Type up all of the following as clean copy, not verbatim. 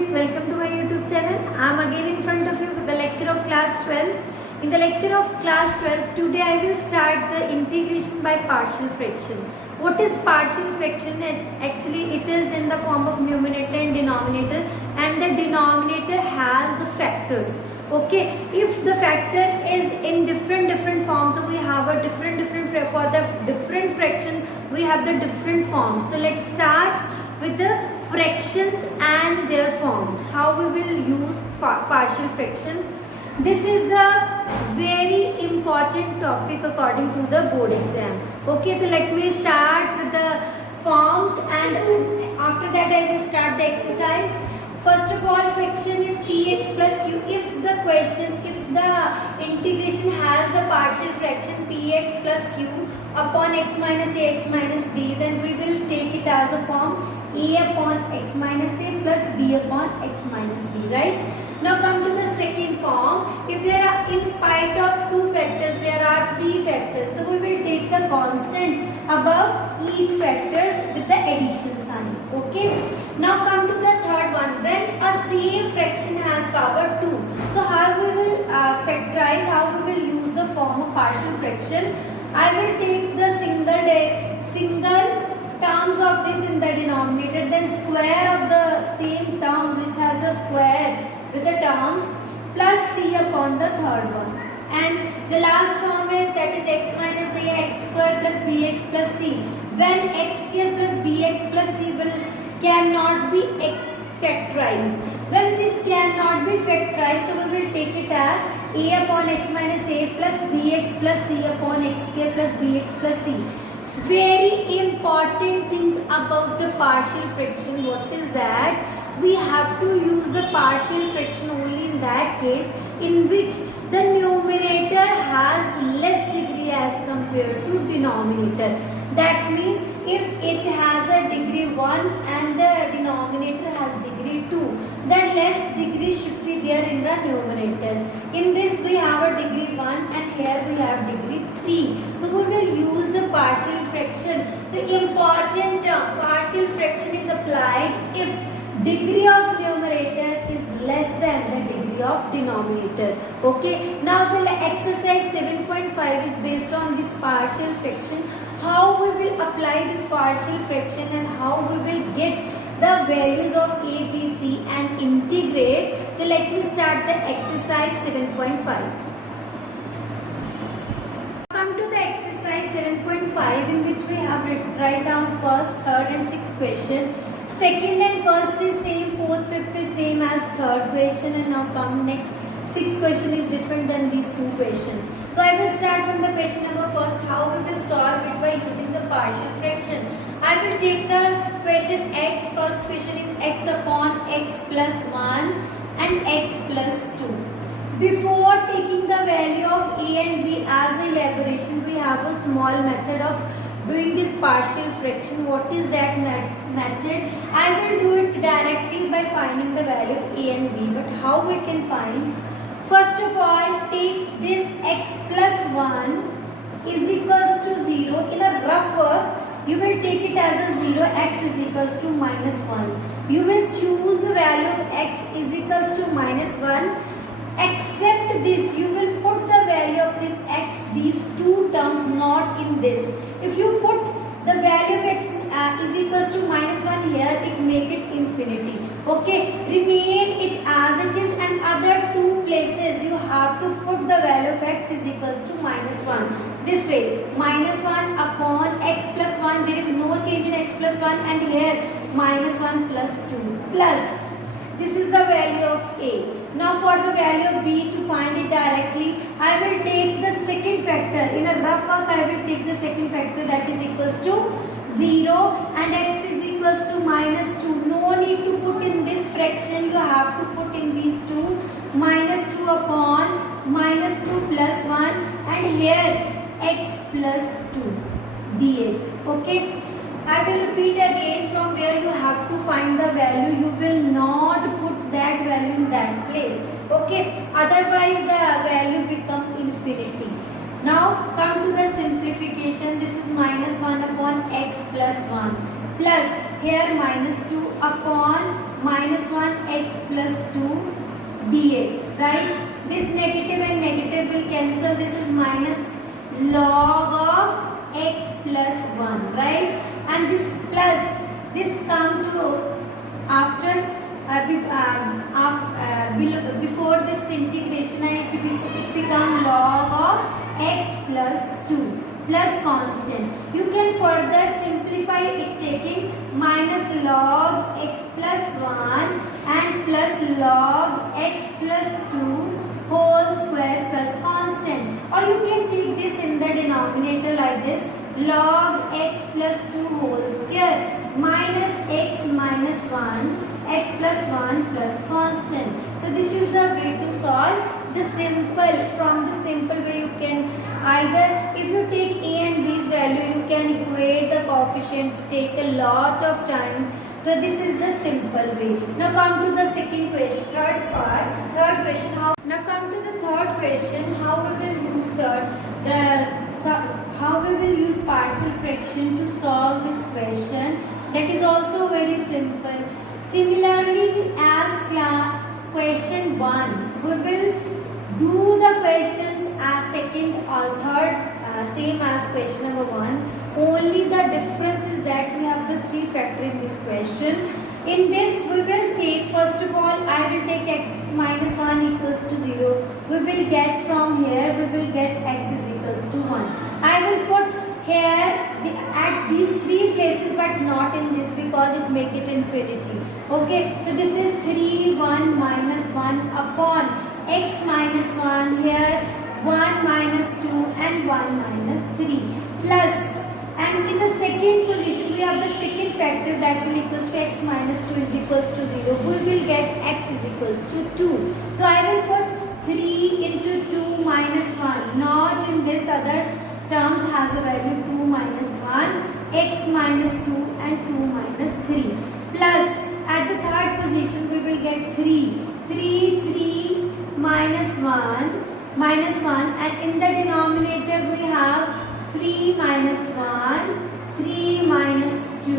students, welcome to my YouTube channel. I am again in front of you with the lecture of class 12. In the lecture of class 12, today I will start the integration by partial fraction. What is partial fraction? Actually, it is in the form of numerator and denominator, and the denominator has the factors. Okay, if the factor is in different forms, so we have a different for the different fraction we have the different forms. So let's start with the fractions and their forms. How we will use partial fraction. This is the very important topic according to the board exam. Okay, so let me start with the forms, and after that I will start the exercise. First of all, fraction is px plus q. If the integration has the partial fraction px plus q upon x minus a x minus b, then we will take it as a form a upon x minus a plus b upon x minus b, right? Now come to the second form. If there are, in spite of two factors, there are three factors, so we will take the constant above each factors with the addition sign. Okay. Now come to the third one. When a same fraction has power 2, so how we will factorize, how we will use the form of partial fraction. I will take the single terms of this in the denominator, then square of the same terms which has a square with the terms plus c upon the third one. And the last form is, that is x minus a x square plus bx plus c. When x square plus bx plus c cannot be factorized. When this cannot be factorized, so we will take it as a upon x minus a plus bx plus c upon x square plus bx plus c. Very important things about the partial fraction. What is that? We have to use the partial fraction only in that case in which the numerator has less degree as compared to denominator. That means if it has a degree 1 and the denominator has degree 2, then less degree should be there in the numerators. In this we have a degree 1 and here we have degree 3. So we will use the partial fraction. The important partial fraction is applied if degree of numerator is less than the degree of denominator. Okay. Now the exercise 7.5 is based on this partial fraction. How we will apply this partial fraction and how we will get the values of a, b, c and integrate. So let me start the exercise 7.5. Come to the exercise 7.5, in which we have write down first, third and sixth question. Second and first is same, fourth, fifth is same as third question, and now come next. Sixth question is different than these two questions. So I will start from the question number first, how we will solve it by using the partial fraction. I will take the question x. First question is x upon x plus 1 and x plus 2. Before taking the value of a and b as elaboration, we have a small method of doing this partial fraction. What is that method? I will do it directly by finding the value of a and b. But how we can find? First of all, take this x plus 1 is equals to 0. In a rough work, you will take it as a 0, x is equals to minus 1. You will choose the value of x is equals to minus 1. Except this, you will put the value of this x, these two terms, not in this. If you put the value of x is equals to minus 1 here, it make it infinity. Okay, remain it as it is, and other two places you have to put the value of x is equals to minus 1. This way, minus 1 upon x plus 1, there is no change in x plus 1, and here minus 1 plus 2 plus. This is the value of a. Now for the value of b, to find it directly, I will take the second factor. In a rough work, I will take the second factor, that is equals to 0, and x is equals to minus 2. No need to put in this fraction, you have to put in these two. Minus 2 upon minus 2 plus 1, and here x plus 2 dx. Okay. I will repeat again from where you have to find the value. You will not put that value in that place. Okay. Otherwise the value become infinity. Now come to the simplification. This is minus 1 upon x plus 1 plus here minus 2 upon minus 1 x plus 2 dx, right? This negative and negative will cancel. This is minus log of x plus 1, right? And this plus, this come to after before this integration it become log of x plus 2 plus constant. You can further simplify it taking minus log x plus 1 and plus log x plus 2 whole square plus constant. Or you can take this in the denominator like this, log x plus 2 whole square minus x minus 1 x plus 1 plus constant. So this is the way to solve the simple. From the simple way you can either, if you take a and b's value, you can equate the coefficient, take a lot of time. So this is the simple way. Now come to the second question, third question. Now come to the third question, how we will use partial fraction to solve this question. That is also very simple. Similarly as question 1, we will do the questions as second or third same as question number 1. Only the difference is that we have the 3 factor in this question. In this we will take, first of all I will take x minus 1 equals to 0. We will get from here, we will get x is equals to 1. I will put here at these 3 places but not in this because it make it infinity. Okay, so this is 3 1 minus 1 upon x minus 1, here 1 minus 2 and 1 minus 3 plus, and in the second position we have the second factor that will equals to x minus 2 is equals to 0. We will get x is equals to 2. So I will put 3 into 2 minus 1, not in this other terms has a value 2 minus 1, x minus 2 and 2 minus 3 plus at the third position we will get 3 minus 1 and in the denominator we have 3 minus 1, 3 minus 2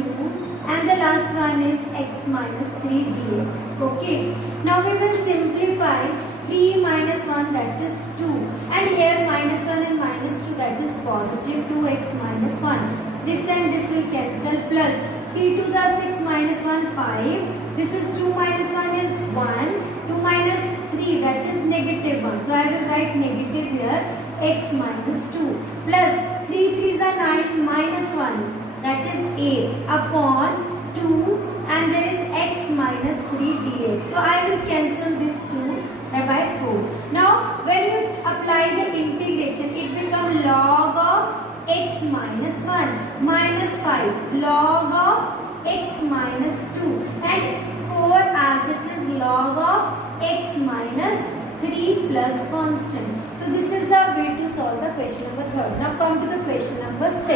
and the last one is x minus 3 dx. Okay, now we will simplify 3 minus 1 that is 2 and here minus 1 and minus 2 that is positive 2x minus 1. This and this will cancel plus 3 2s are 6 minus 1 5. This is 2 minus 1 is 1. 2 minus 3 that is negative 1. So I will write negative here x minus 2 plus 3 3s are 9 minus 1 that is 8 upon 2 and there is x minus 3 dx. So I will cancel this 2 by 4. Now when you apply the integration it becomes log of x minus 1 minus 5 log of x minus 2 and 4 as it is log of x minus 3 plus constant. So this is the way to solve the question number 3. Now come to the question number 6.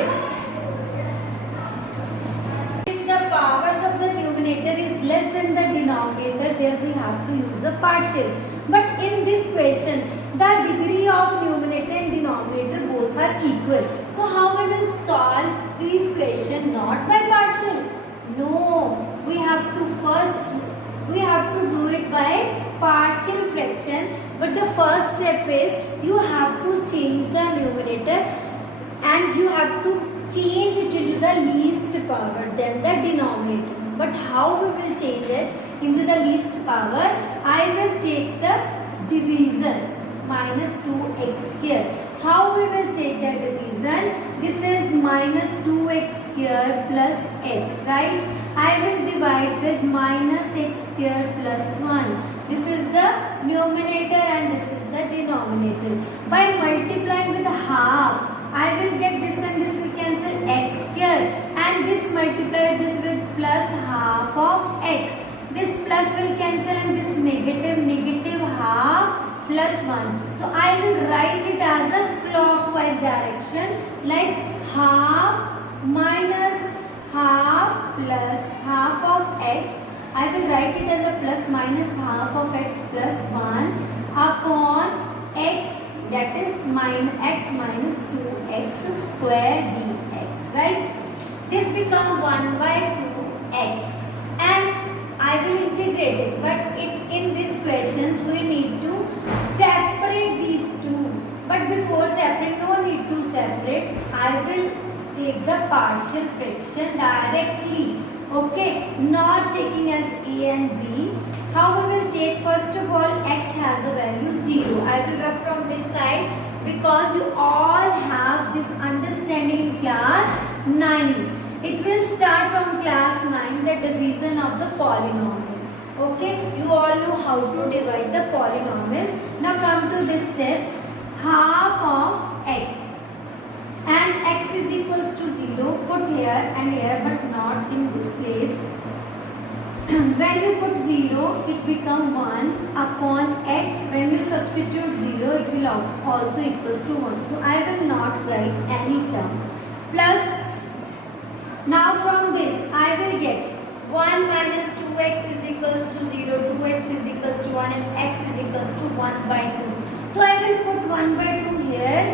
The powers of the numerator is less than the denominator, there we have to use the partial. But in this question, the degree of numerator and denominator both are equal. So how we will solve these questions? Not by partial. No, we have to do it by partial fraction. But the first step is you have to change the numerator and you have to change it into the least power then the denominator. But how we will change it into the least power? I will take the division minus 2x square. How we will take the division? This is minus 2x square plus x, right? I will divide with minus x square plus 1. This is the numerator and this is the denominator. By multiplying with half, I will get this and this will cancel x square and this multiply this with plus half of x. This plus will cancel and this negative half plus 1. So I will write it as a clockwise direction like half minus half plus half of x. I will write it as a plus minus half of x plus 1 upon x, that is x minus 2x square dx, right? This become 1 by 2x and I will integrate it, but it questions we need to separate these two. But before separate, no need to separate. I will take the partial fraction directly. Okay, not taking as A and B. How we will take? First of all, x has a value 0. I will rub from this side because you all have this understanding in class 9. It will start from class 9, the division of the polynomial. Okay, you all know how to divide the polynomials. Now come to this step, half of x. And x is equals to 0, put here and here but not in this place. When you put 0, it becomes 1 upon x. When you substitute 0, it will also equals to 1. So I will not write any term. Plus, now from this I will get 1 minus 2x is equals to 0, 2x is equals to 1 and x is equals to 1 by 2. So I will put 1 by 2 here.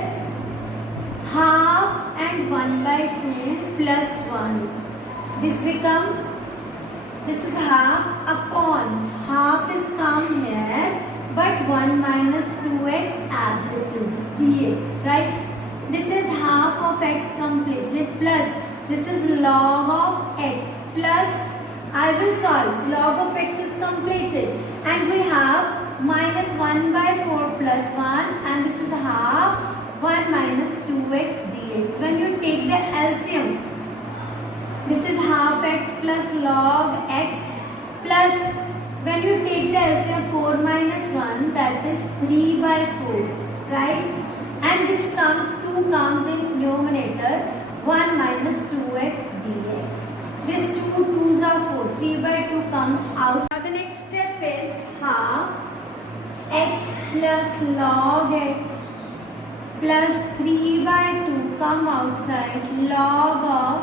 Half and 1 by 2 plus 1. This is half upon. Half is come here, but 1 minus 2x as it is dx, right? This is half of x completed plus this is log of x plus I will solve. Log of x is completed and we have minus 1 by 4 plus 1 and this is half 1 minus 2x dx. When you take the LCM, this is half x plus log x plus when you take the LCM 4 minus 1, that is 3 by 4, right? And this 2 comes in numerator, 1 minus 2x dx. This 2 2s are 4, 3 by 2 comes out. Now the next step is half x plus log x plus 3 by 2 come outside, log of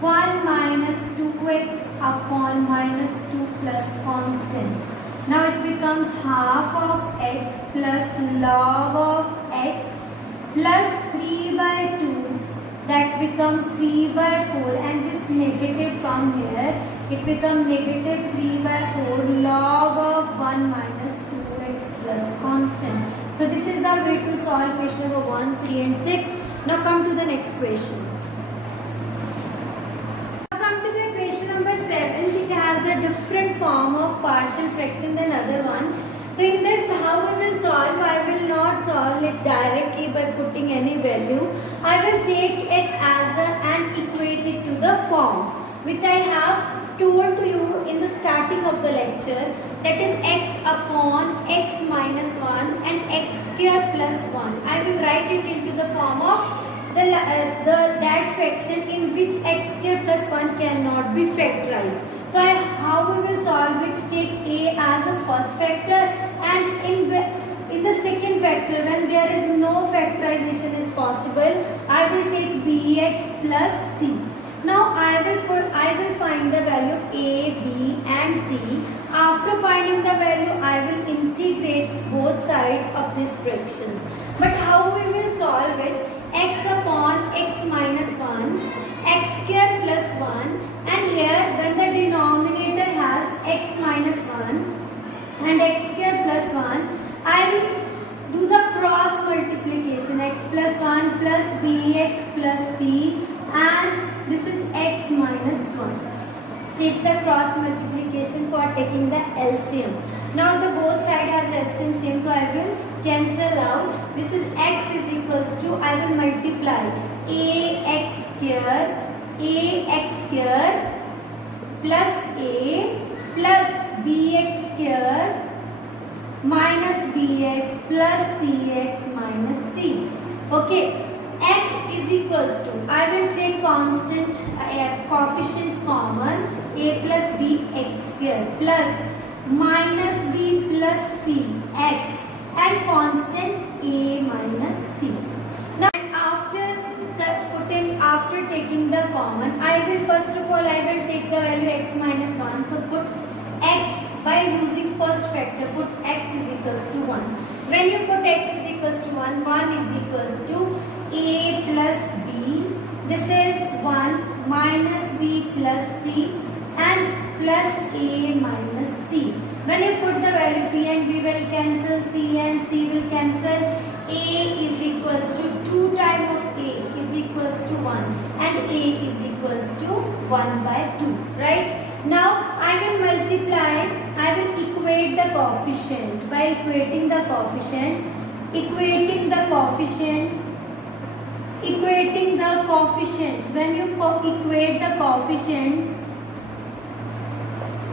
1 minus 2x upon minus 2 plus constant. Now it becomes half of x plus log of x plus 3 by 2, that become 3 by 4 and this negative come here, it become negative 3 by 4 log of 1 minus 2x plus constant. So this is the way to solve question number 1, 3 and 6. Now come to the next question. Now come to the question number 7. It has a different form of partial fraction than other one. So in this how we will solve? I will not solve it directly by putting any value. I will take it as and equate it to the forms which I have told to you in the starting of the lecture, that is x upon x minus 1 and x square plus 1. I will write it into the form of that fraction in which x square plus 1 cannot be factorized. So how we will solve it? Take a as a first factor and in the second factor when there is no factorization is possible, I will take bx plus c. Now I will find the value of a, b and c. After finding the value, I will integrate both sides of these fractions. But how we will solve it? X upon x minus 1, x square plus 1, and here when the denominator has x minus 1 and x square plus 1, I will do the cross multiplication, x plus 1 plus bx plus c, and this is x minus 1. Take the cross multiplication for taking the LCM. Now the both side has LCM same, so I will cancel out. This is x is equals to, I will multiply ax square plus a plus bx square minus bx plus cx minus c. Okay, x is equals to, I will take constant coefficients common, a plus b x square plus minus b plus c x and constant a minus c. Now after taking the common, I will first of all take the value x minus 1, so put x by using first factor, put x is equals to 1. When you put x is equals to 1, 1 is equals to a plus b, this is 1 minus b plus c and plus a minus c. When you put the value p and b will cancel, c and c will cancel, a is equals to 2 times of a is equals to 1 and a is equals to 1 by 2, right? Now I will multiply, I will equate the coefficient. By equating the coefficient, equating the coefficients, when you equate the coefficients,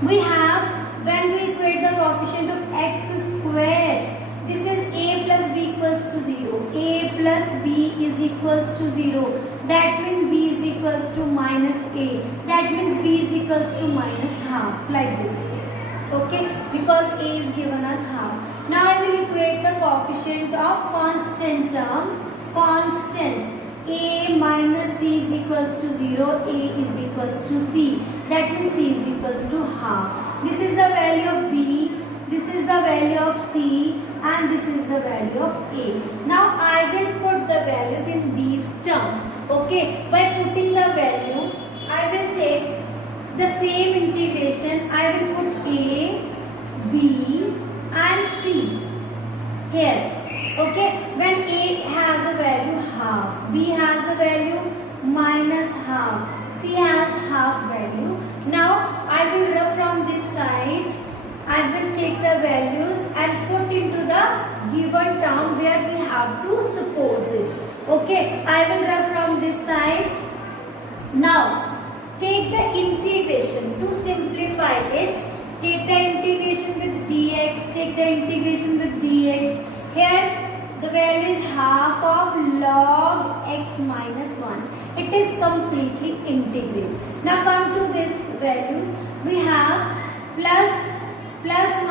we have, when we equate the coefficient of x square, this is a plus b equals to 0, a plus b is equals to 0, that means b is equals to minus a, that means b is equals to minus half, like this, okay, because a is given as half. Now I will equate the coefficient of constant terms, constant, a minus c is equals to 0, a is equals to c, that means c is equals to half. This is the value of b, this is the value of c, and this is the value of a. Now I will put the values in these terms, okay. By putting the value, I will take the same integration, I will put a, b and c here, okay. When a has a value half, b has a value minus half, c has half value. Now I will rub from this side, I will take the values and put into the given term where we have to suppose it, okay. I will rub from this side. Now take the integration to simplify it. Take the integration with dx, take the integration with dx. Here the value is half of log x minus 1. It is completely integral. Now come to these values. We have plus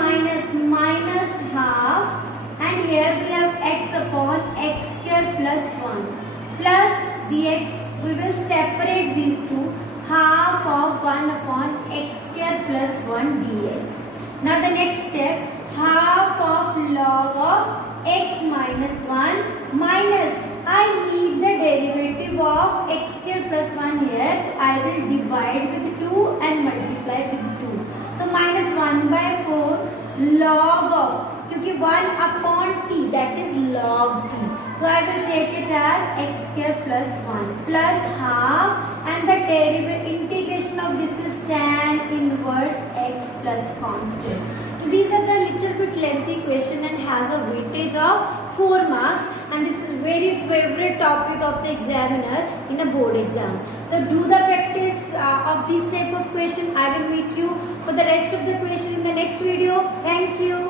minus half, and here we have x upon x square plus 1 plus dx. We will separate these two, half of 1 upon x square plus 1 dx. Now the next step, half of log of x minus 1 minus, I need the derivative of x square plus 1 here. I will divide with 2 and multiply with 2. So minus 1 by 4 log of, क्योंकि 1 upon t, that is log t. So I will take it as x square plus 1 plus half, and the derivative integration of this is tan inverse x plus constant. So these are the little bit lengthy question and has a weightage of 4 marks, and this is very favorite topic of the examiner in a board exam. So do the practice of this type of question. I will meet you for the rest of the question in the next video. Thank you.